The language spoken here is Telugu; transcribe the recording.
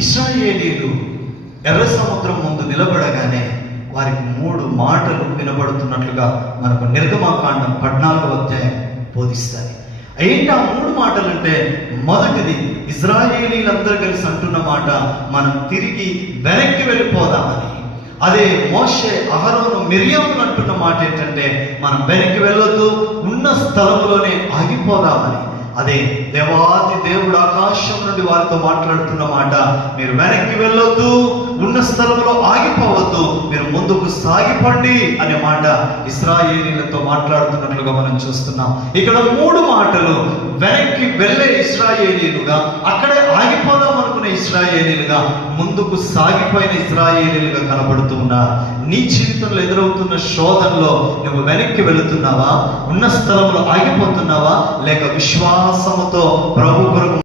ఇశ్రాయేలీయులు ఎర్ర సముద్రం ముందు నిలబడగానే వారికి 3 మాటలు వినబడుతున్నట్లుగా మనకు నిర్గమకాండం 14వ అధ్యాయం బోధిస్తాయి. ఏంటి ఆ 3 మాటలు అంటే, మొదటిది ఇశ్రాయేలీలందరూ కలిసి అంటున్న మాట, మనం తిరిగి వెనక్కి వెళ్ళిపోదామని. అదే మోషే, అహరోను, మిరియాములు అంటున్న మాట ఏంటంటే, మనం వెనక్కి వెళ్ళొద్దు, ఉన్న స్థలంలోనే ఆగిపోదామని. అదే దేవాది దేవుడు ఆకాశం నుండి వారితో మాట్లాడుతున్న మాట, మీరు వెనక్కి వెళ్ళొద్దు, ఉన్న స్థలంలో ఆగిపోవద్దు, మీరు ముందుకు సాగిపోండి అనే మాట ఇశ్రాయేలీలతో మాట్లాడుతున్నట్లుగా మనం చూస్తున్నాం. ఇక్కడ 3 మాటలు వెనక్కి వెళ్ళే ఇశ్రాయేలీలుగా, అక్కడే ఆగిపోదాం అనుకునే ఇశ్రాయేలీలుగా, ముందుకు సాగిపోయిన ఇశ్రాయేలీలుగా కనబడుతూ ఉన్నారు. నీ జీవితంలో ఎదురవుతున్న శోధనలో నువ్వు వెనక్కి వెళుతున్నావా, ఉన్న స్థలంలో ఆగిపోతున్నావా, లేక విశ్వాసముతో ప్రభు కొరకు